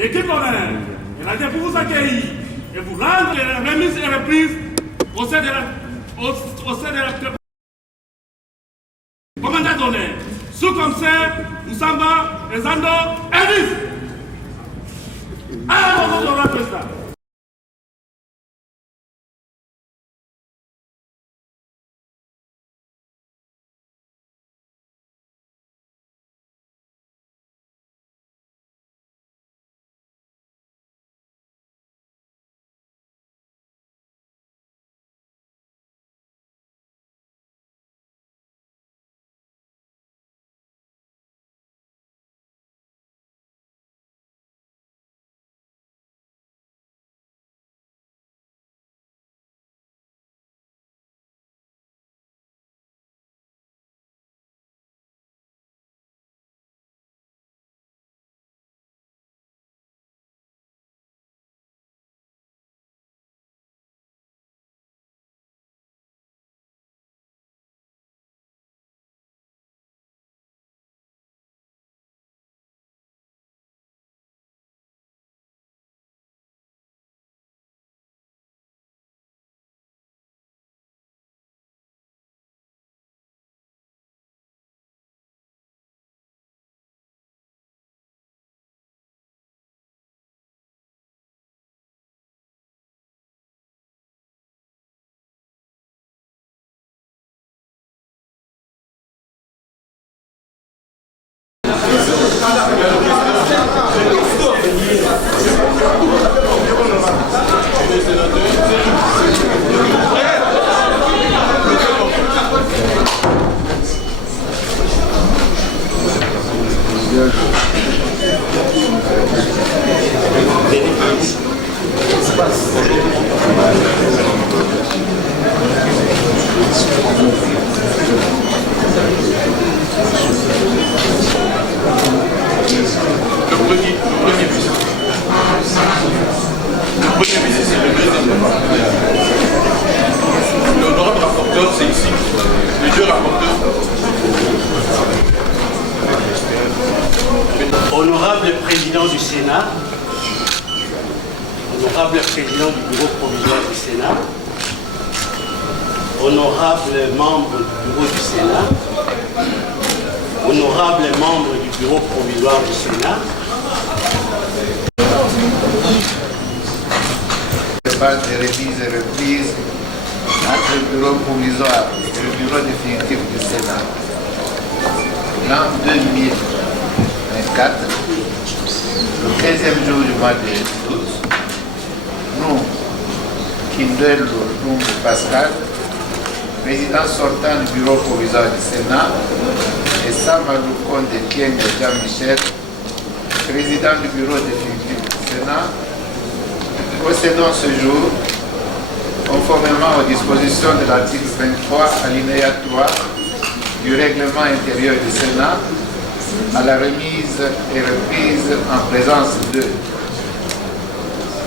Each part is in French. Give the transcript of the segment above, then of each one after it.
L'équipe d'honneur est là pour vous accueillir et vous rendre la remise et reprise au sein de la commandant d'honneur, sous-commissaire Oussamba Ezando Elvis. À votre président. L'honorable rapporteur, c'est ici. Les deux rapporteurs. Honorable président du Sénat, honorable président du bureau provisoire du Sénat, honorable membre du bureau du Sénat, honorable membre du bureau provisoire du Sénat, de remise et reprise entre le bureau provisoire et le bureau définitif du Sénat. L'an 2024, le 15e jour du mois de août, nous, Kindel Lumbu Pascal, président sortant du bureau provisoire du Sénat, et Samadou Konde Kienge Jean-Michel, président du bureau définitif du Sénat, procédons ce jour, conformément aux dispositions de l'article 23, alinéa 3 du règlement intérieur du Sénat, à la remise et reprise en présence de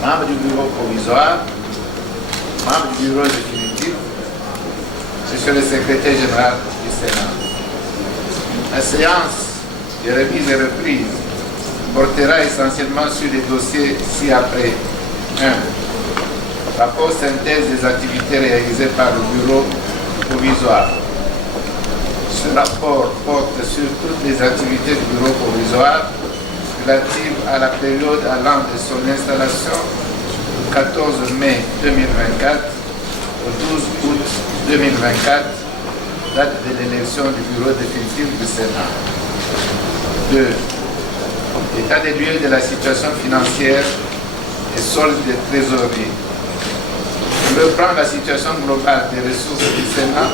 membres du bureau provisoire, membres du bureau définitif, monsieur le secrétaire général du Sénat. La séance de remise et reprise portera essentiellement sur les dossiers ci-après. 1. Rapport synthèse des activités réalisées par le bureau provisoire. Ce rapport porte sur toutes les activités du bureau provisoire relatives à la période allant de son installation le 14 mai 2024 au 12 août 2024, date de l'élection du bureau définitif du Sénat. 2. État des lieux de la situation financière et solde de trésorerie. On reprend la situation globale des ressources du Sénat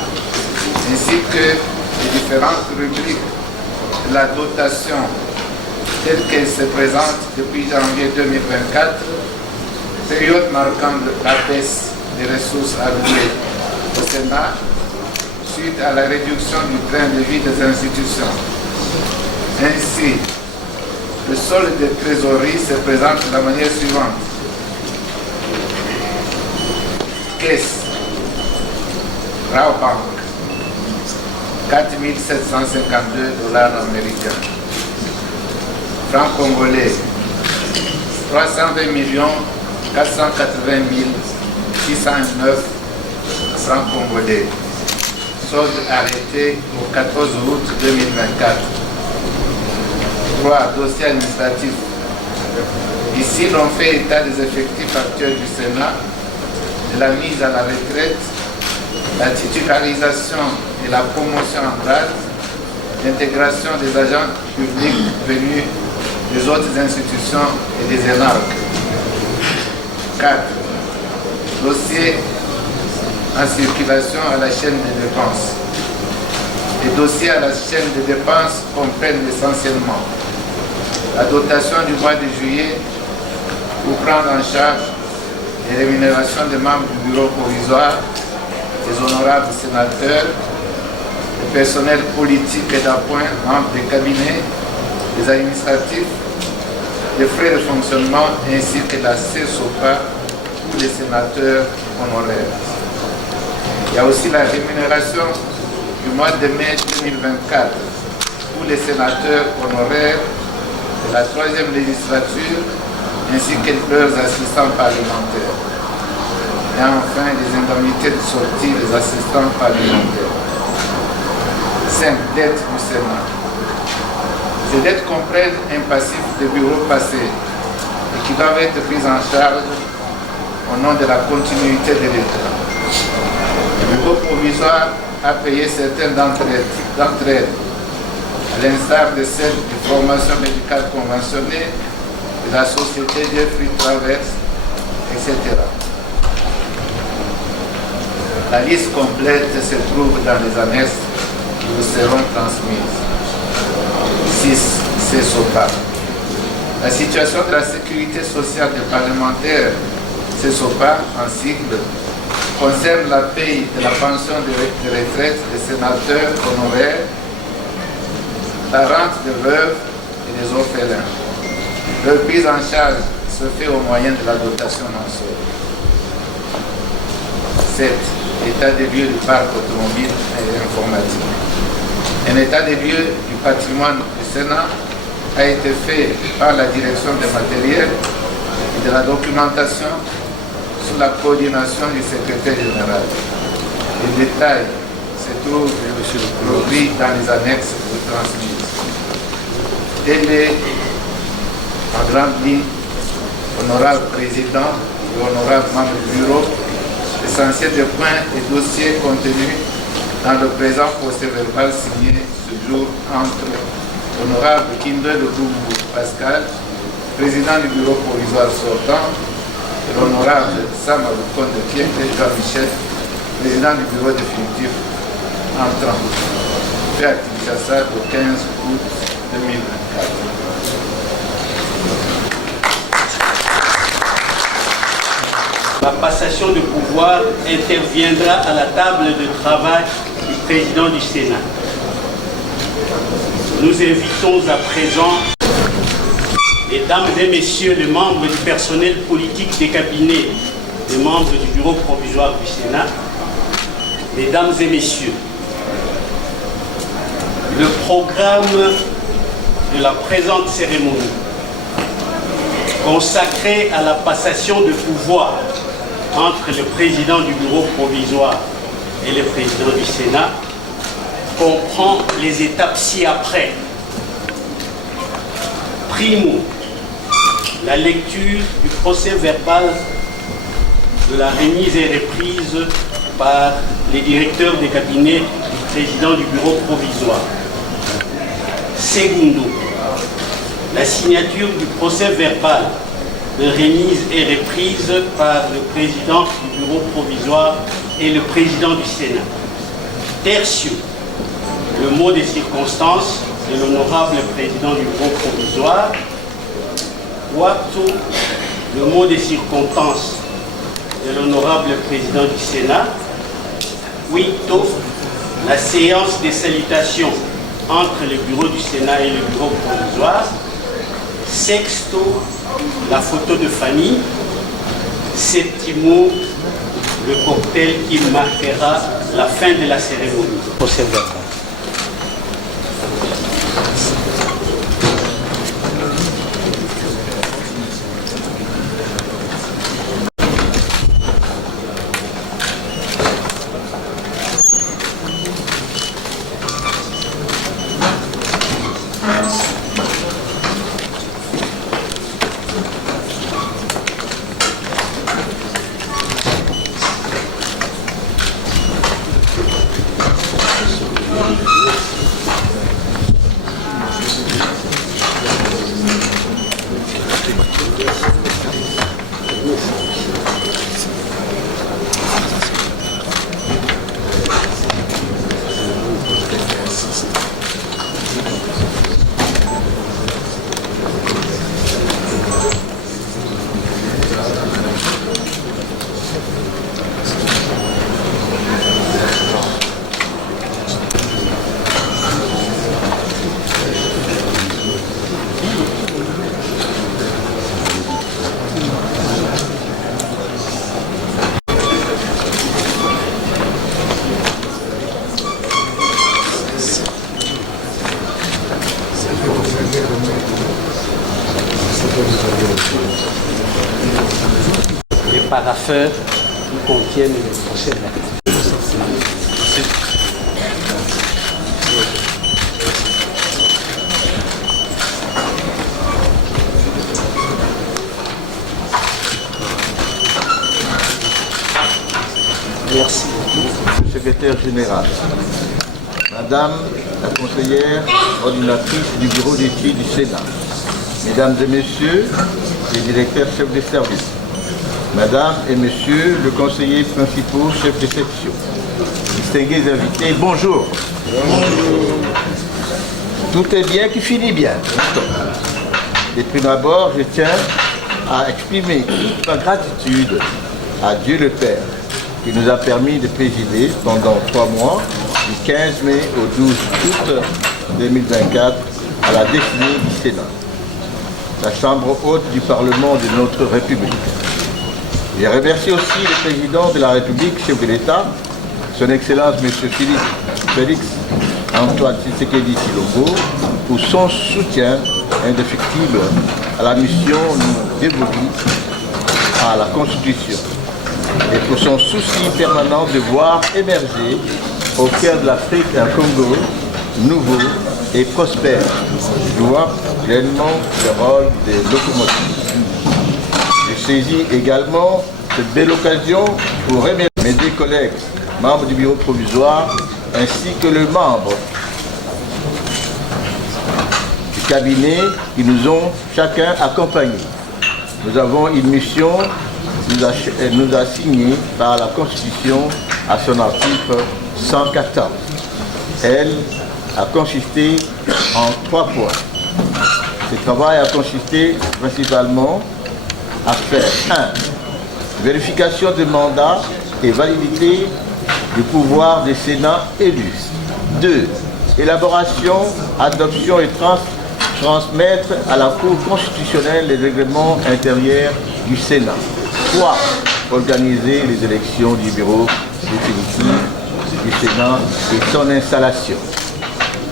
ainsi que les différentes rubriques de la dotation telle qu'elle se présente depuis janvier 2024, période marquant la baisse des ressources allouées au Sénat suite à la réduction du train de vie des institutions. Ainsi, le solde de trésorerie se présente de la manière suivante. Caisse, Raobank, 4 752 $ américains. Francs congolais, 320 480 609 francs congolais. Solde arrêté au 14 août 2024. 3. Dossier administratif. Ici, l'on fait état des effectifs actuels du Sénat, de la mise à la retraite, la titularisation et la promotion en grade, l'intégration des agents publics venus des autres institutions et des énarques. 4. Dossier en circulation à la chaîne des dépenses. Les dossiers à la chaîne des dépenses comprennent essentiellement la dotation du mois de juillet pour prendre en charge les rémunérations des membres du bureau provisoire, des honorables sénateurs, le personnel politique et d'appoint, membres des cabinets, des administratifs, les frais de fonctionnement ainsi que la CESOPA pour les sénateurs honoraires. Il y a aussi la rémunération du mois de mai 2024 pour les sénateurs honoraires de la 3e législature ainsi que leurs assistants parlementaires. Et enfin, les indemnités de sortie des assistants parlementaires. 5. Dettes du Sénat. Ces dettes comprennent un passif de bureau passé et qui doivent être prises en charge au nom de la continuité de l'État. Le bureau provisoire a payé certaines d'entre elles, à l'instar de celles de formation médicale conventionnée, de la société Jeffrey Travers, etc. La liste complète se trouve dans les annexes qui vous seront transmises. 6. CESOPA. La situation de la sécurité sociale des parlementaires, CESOPA en sigle, concerne la paye de la pension de retraite des sénateurs honoraires, la rente des veuves et des orphelins. Leur prise en charge se fait au moyen de la dotation mensuelle. 7. État des lieux du parc automobile et informatique. Un état des lieux du patrimoine du Sénat a été fait par la direction des matériels et de la documentation sous la coordination du secrétaire général. Les détails se trouvent repris dans les annexes transmises. Tel est, en grande ligne, honorable président et honorable membre du bureau, l'essentiel des points et dossiers contenus dans le présent procès-verbal signé ce jour entre l'honorable Kindle Lumbu Pascal, président du bureau provisoire sortant, et l'honorable Sam Alukonde Kiente Jean-Michel, président du bureau définitif entrant, fait à Kinshasa le 15 août 2024. La passation de pouvoir interviendra à la table de travail du président du Sénat. Nous invitons à présent les dames et messieurs les membres du personnel politique des cabinets des membres du bureau provisoire du Sénat, mesdames et messieurs, le programme de la présente cérémonie consacrée à la passation de pouvoir entre le président du bureau provisoire et le président du Sénat comprend les étapes ci-après. Primo, la lecture du procès verbal de la remise et reprise par les directeurs des cabinets du président du bureau provisoire. Secondo, la signature du procès verbal de remise et reprise par le président du bureau provisoire et le président du Sénat. Tertio, le mot des circonstances de l'honorable président du bureau provisoire. Quarto, le mot des circonstances de l'honorable président du Sénat. Quinto, la séance des salutations entre le bureau du Sénat et le bureau provisoire. Sexto, la photo de famille. Septimo, le cocktail qui marquera la fin de la cérémonie. Procès verbal. Les parapheurs qui contiennent le procès verbal. Merci. Secrétaire général, Madame la conseillère ordinatrice du bureau d'études du Sénat, Mesdames et Messieurs les directeurs chefs de service, Madame et Monsieur le conseiller principal chef de section, distingués invités, bonjour. Bonjour. Tout est bien qui finit bien. De prime abord, je tiens à exprimer toute ma gratitude à Dieu le Père, qui nous a permis de présider pendant 3 mois, du 15 mai au 12 août 2024, à la destinée du Sénat, la chambre haute du Parlement de notre République. Je remercie aussi le président de la République, chef de l'État, son Excellence M. Félix Antoine Tshisekedi Tshilombo, pour son soutien indéfectible à la mission dévolue à la Constitution, et pour son souci permanent de voir émerger au cœur de l'Afrique un Congo nouveau et prospère, jouant pleinement le rôle de locomotive. Je saisis également cette belle occasion pour remercier mes 2 collègues, membres du bureau provisoire, ainsi que le membre du cabinet qui nous ont chacun accompagnés. Nous avons une mission nous assignée par la Constitution à son article 114. Elle a consisté en 3 points. Ce travail a consisté principalement à faire 1. Vérification de mandat et validité du pouvoir des Sénats élus. 2. Élaboration, adoption et transmettre à la Cour constitutionnelle les règlements intérieurs du Sénat. 3. Organiser les élections du bureau définitif du Sénat et son installation.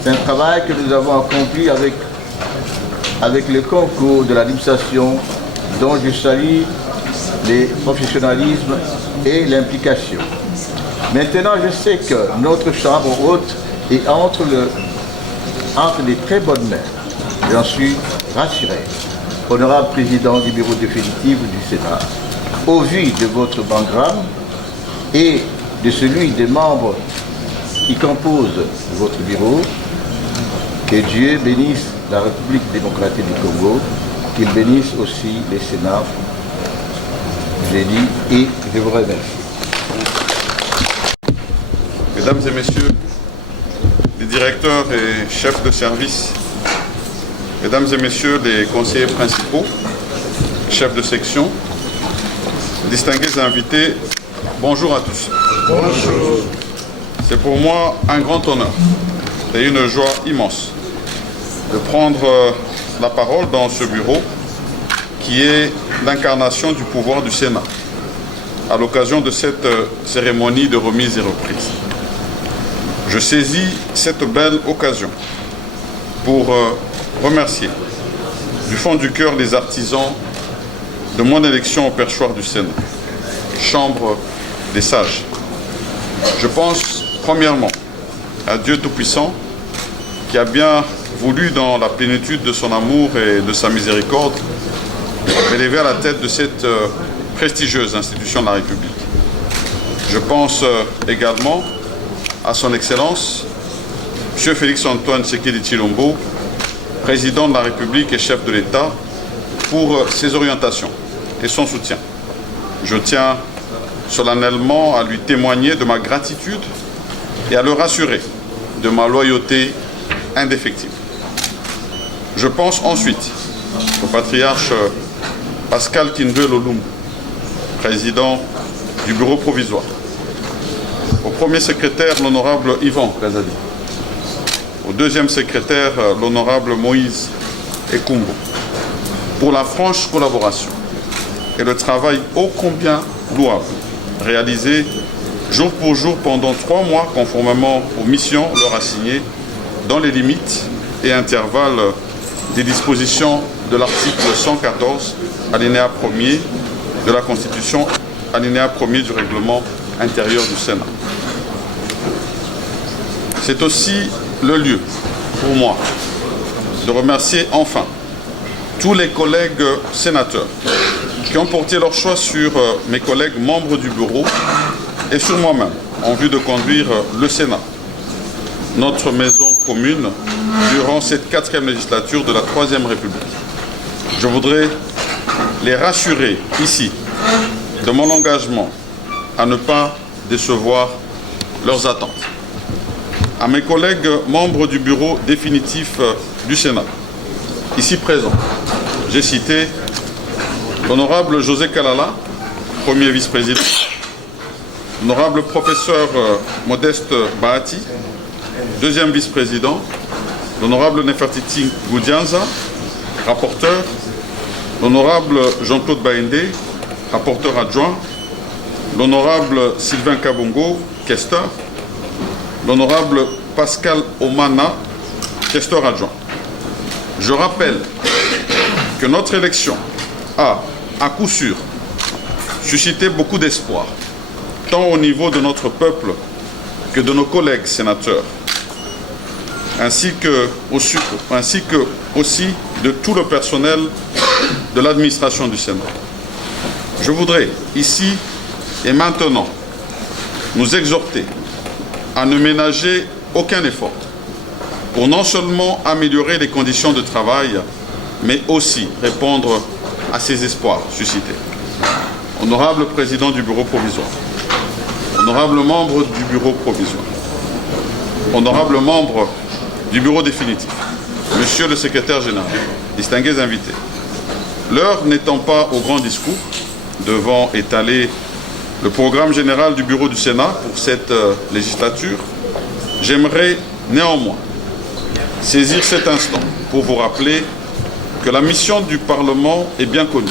C'est un travail que nous avons accompli avec le concours de l'administration, dont je salue le professionnalisme et l'implication. Maintenant, je sais que notre chambre haute est entre de très bonnes mains. J'en suis rassuré. Honorable président du bureau définitif du Sénat, au vu de votre programme et de celui des membres qui composent votre bureau, que Dieu bénisse la République démocratique du Congo, qu'il bénisse aussi les Sénats. J'ai dit et je vous remercie. Mesdames et Messieurs les directeurs et chefs de service, Mesdames et Messieurs les conseillers principaux, chefs de section, distingués invités, bonjour à tous. Bonjour. C'est pour moi un grand honneur et une joie immense de prendre la parole dans ce bureau qui est l'incarnation du pouvoir du Sénat à l'occasion de cette cérémonie de remise et reprise. Je saisis cette belle occasion pour remercier du fond du cœur les artisans de mon élection au perchoir du Sénat, Chambre des sages. Je pense premièrement à Dieu Tout-Puissant qui a bien voulu, dans la plénitude de son amour et de sa miséricorde, m'élever à la tête de cette prestigieuse institution de la République. Je pense également à son Excellence, M. Félix Antoine Tshisekedi Tshilombo, président de la République et chef de l'État, pour ses orientations et son soutien. Je tiens solennellement à lui témoigner de ma gratitude et à le rassurer de ma loyauté indéfectible. Je pense ensuite au patriarche Pascal Kinvelo Lumbu, président du bureau provisoire, au premier secrétaire, l'honorable Yvan Kazadi, au deuxième secrétaire, l'honorable Moïse Ekumbo, pour la franche collaboration et le travail ô combien louable réalisé jour pour jour pendant 3 mois conformément aux missions leur assignées dans les limites et intervalles des dispositions de l'article 114, alinéa 1er de la Constitution, alinéa 1er du règlement intérieur du Sénat. C'est aussi le lieu pour moi de remercier enfin tous les collègues sénateurs qui ont porté leur choix sur mes collègues membres du bureau et sur moi-même en vue de conduire le Sénat, notre maison commune, durant cette 4e législature de la 3e République. Je voudrais les rassurer ici de mon engagement à ne pas décevoir leurs attentes. À mes collègues membres du bureau définitif du Sénat, ici présents, j'ai cité l'honorable José Kalala, premier vice-président, l'honorable professeur Modeste Bahati, deuxième vice-président, l'honorable Nefertiti Goudianza, rapporteur, l'honorable Jean-Claude Baïndé, rapporteur adjoint, l'honorable Sylvain Kabongo, questeur, l'honorable Pascal Omana, questeur adjoint. Je rappelle que notre élection a, à coup sûr, suscité beaucoup d'espoir, tant au niveau de notre peuple que de nos collègues sénateurs, ainsi que aussi de tout le personnel de l'administration du Sénat. Je voudrais ici et maintenant nous exhorter à ne ménager aucun effort pour non seulement améliorer les conditions de travail, mais aussi répondre à ces espoirs suscités. Honorable président du bureau provisoire, honorable membre du bureau provisoire, honorable membre du bureau définitif, monsieur le secrétaire général, distingués invités, l'heure n'étant pas au grand discours, devant étaler le programme général du bureau du Sénat pour cette législature, j'aimerais néanmoins saisir cet instant pour vous rappeler que la mission du Parlement est bien connue.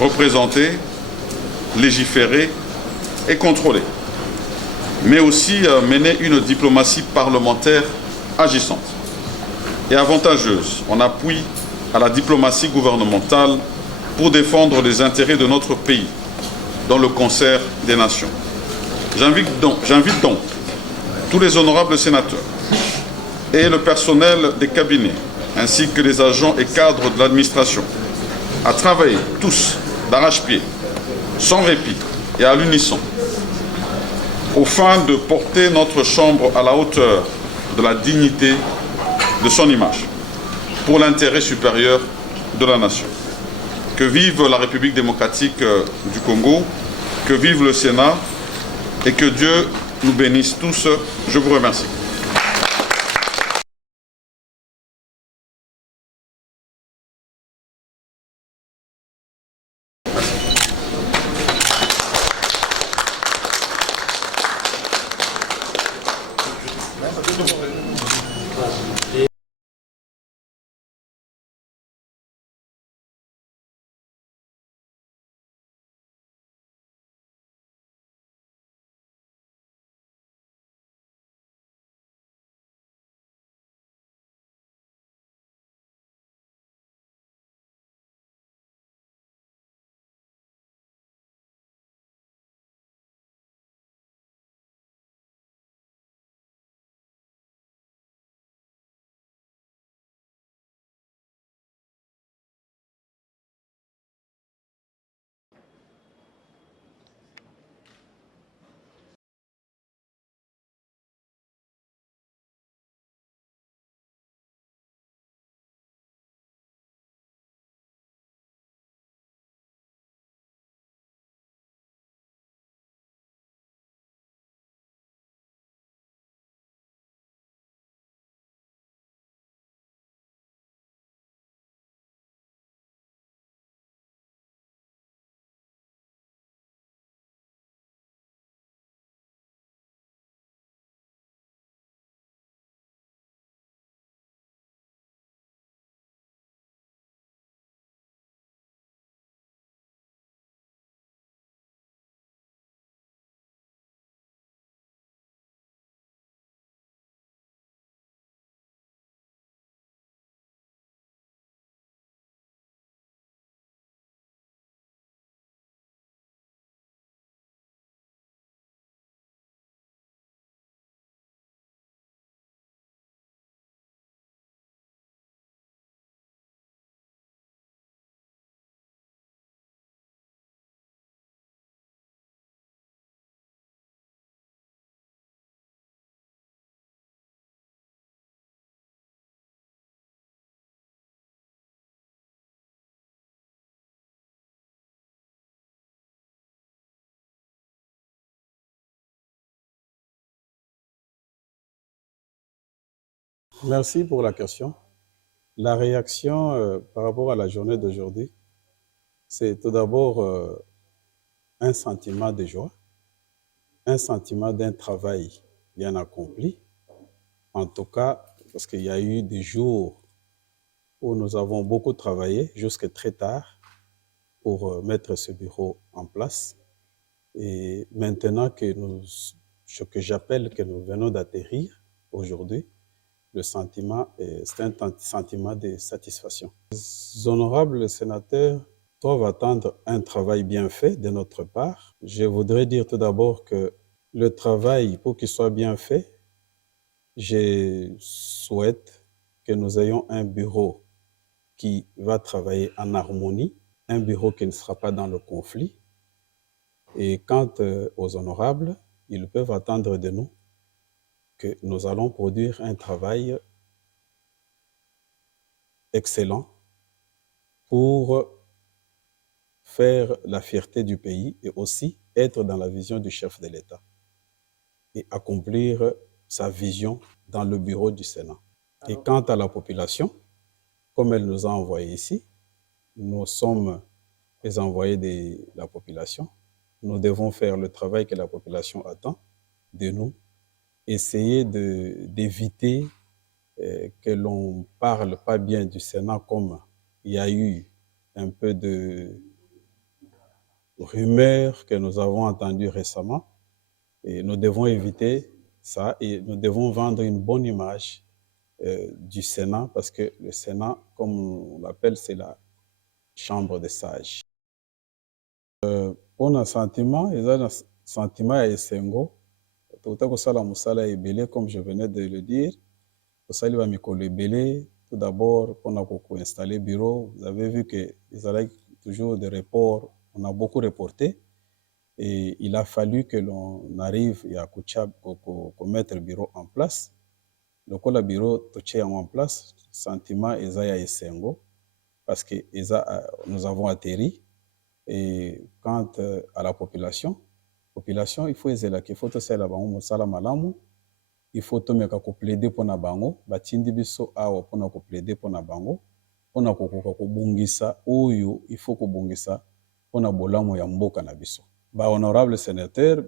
Représenter, légiférer et contrôler, mais aussi mener une diplomatie parlementaire agissante et avantageuse en appui à la diplomatie gouvernementale pour défendre les intérêts de notre pays dans le concert des nations. J'invite donc tous les honorables sénateurs et le personnel des cabinets, ainsi que les agents et cadres de l'administration, à travailler tous d'arrache-pied, sans répit et à l'unisson, au fin de porter notre Chambre à la hauteur de la dignité de son image, pour l'intérêt supérieur de la nation. Que vive la République démocratique du Congo, que vive le Sénat, et que Dieu nous bénisse tous. Je vous remercie. Merci pour la question. La réaction par rapport à la journée d'aujourd'hui, c'est tout d'abord un sentiment de joie, un sentiment d'un travail bien accompli. En tout cas, parce qu'il y a eu des jours où nous avons beaucoup travaillé jusqu'à très tard pour mettre ce bureau en place. Et maintenant que ce que j'appelle que nous venons d'atterrir aujourd'hui, le sentiment, c'est un sentiment de satisfaction. Les honorables sénateurs doivent attendre un travail bien fait de notre part. Je voudrais dire tout d'abord que le travail, pour qu'il soit bien fait, je souhaite que nous ayons un bureau qui va travailler en harmonie, un bureau qui ne sera pas dans le conflit. Et quant aux honorables, ils peuvent attendre de nous que nous allons produire un travail excellent pour faire la fierté du pays et aussi être dans la vision du chef de l'État et accomplir sa vision dans le bureau du Sénat. Et quant à la population, comme elle nous a envoyés ici, nous sommes les envoyés de la population. Nous devons faire le travail que la population attend de nous, essayer d'éviter que l'on parle pas bien du Sénat comme il y a eu un peu de rumeurs que nous avons entendues récemment. Et nous devons éviter ça et nous devons vendre une bonne image du Sénat parce que le Sénat, comme on l'appelle, c'est la chambre des sages. On a sentiment, il y a un sentiment à Essengo, comme je venais de le dire. Tout d'abord, on a installé le bureau. Vous avez vu qu'il y a toujours des reports. On a beaucoup reporté. Et il a fallu que l'on arrive à mettre le bureau en place. Donc, le bureau est en place. Sentiment est à Essengo. Parce que nous avons atterri. Et quant à la population, il faut qu'il faut tout ça malamu. Il faut tout mettre à plaider pour na bango, batindi biso awa pour na plaider pour na bango, pour na bungisa oyo il faut bungisa pour na bolamo ya mboka na biso. Ba honorable sénateur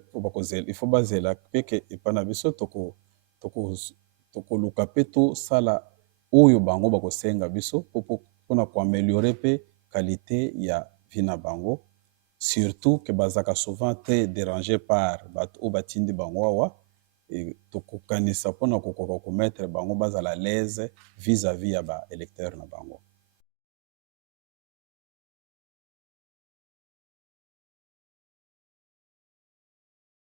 il faut bazela peke epana biso toko luka pe to sala oyo bango bakosenga biso pour na améliorer pe qualité ya vie na bango, surtout que bazaka souvent très dérangé par bato batindi bango awa. Et tokokanisa pona kokoka komettre bango bazala l'aise vis-à-vis ya ba électeur na bango.